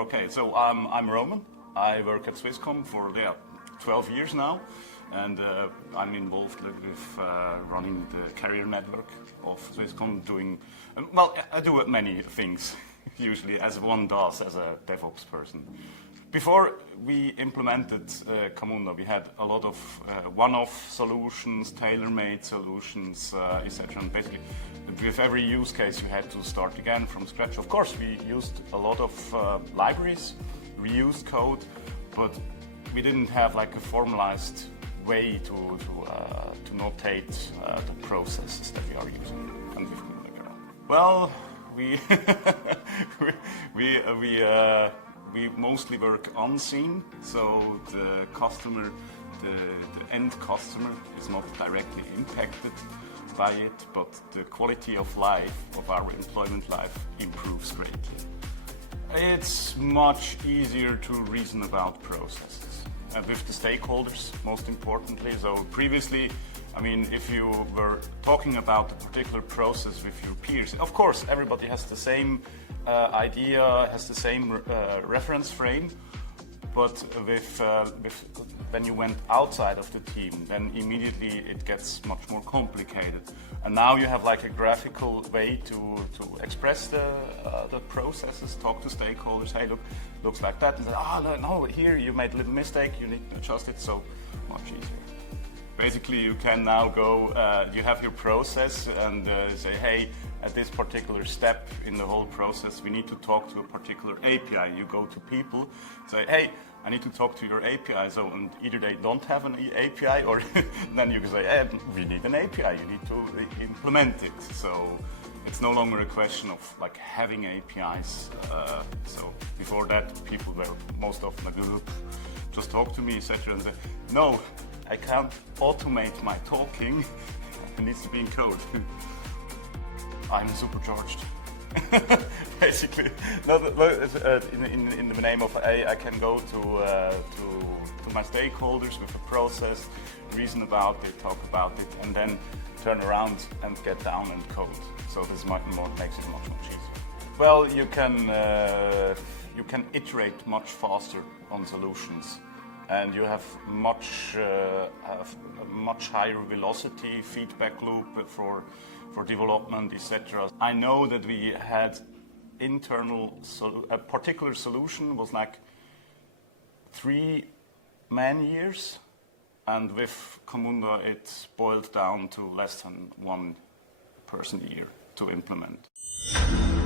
Okay, so I'm Roman. I work at Swisscom for 12 years now, and I'm involved with running the carrier network of Swisscom, doing, well, I do many things, usually as one does as a DevOps person. Before we implemented Camunda, we had a lot of one-off solutions, tailor-made solutions, etc. And basically, with every use case, you had to start again from scratch. Of course, we used a lot of libraries, reused code, but we didn't have like a formalized way to notate the processes that we are using. And with Camunda, well, we mostly work unseen, so the customer, the end customer is not directly impacted by it, but the quality of life, of our employment life, improves greatly. It's much easier to reason about processes with the stakeholders, most importantly. So previously, I mean, if you were talking about a particular process with your peers, of course, everybody has the same idea, has the same reference frame, but when you went outside of the team, then immediately it gets much more complicated. And now you have like a graphical way to express the processes, talk to stakeholders, hey, look, looks like that, and say, no, here you made a little mistake, you need to adjust it, so much easier. Basically, you can now go, you have your process and say, hey, at this particular step in the whole process, we need to talk to a particular API. You go to people, say, hey, I need to talk to your API. So, and either they don't have an API, or then you can say, hey, we need an API. You need to implement it. So it's no longer a question of like having APIs. So before that, people were most often like, just talk to me, etc. And say, no, I can't automate my talking. It needs to be in code. I'm supercharged. Basically, in the name of I can go to my stakeholders with a process, reason about it, talk about it, and then turn around and get down and code. So this makes it much easier. Well, you can iterate much faster on solutions, and you have a much higher velocity feedback loop for development, etc. I know that we had a particular solution was like 3 man-years, and with Camunda it boiled down to less than 1 person a year to implement.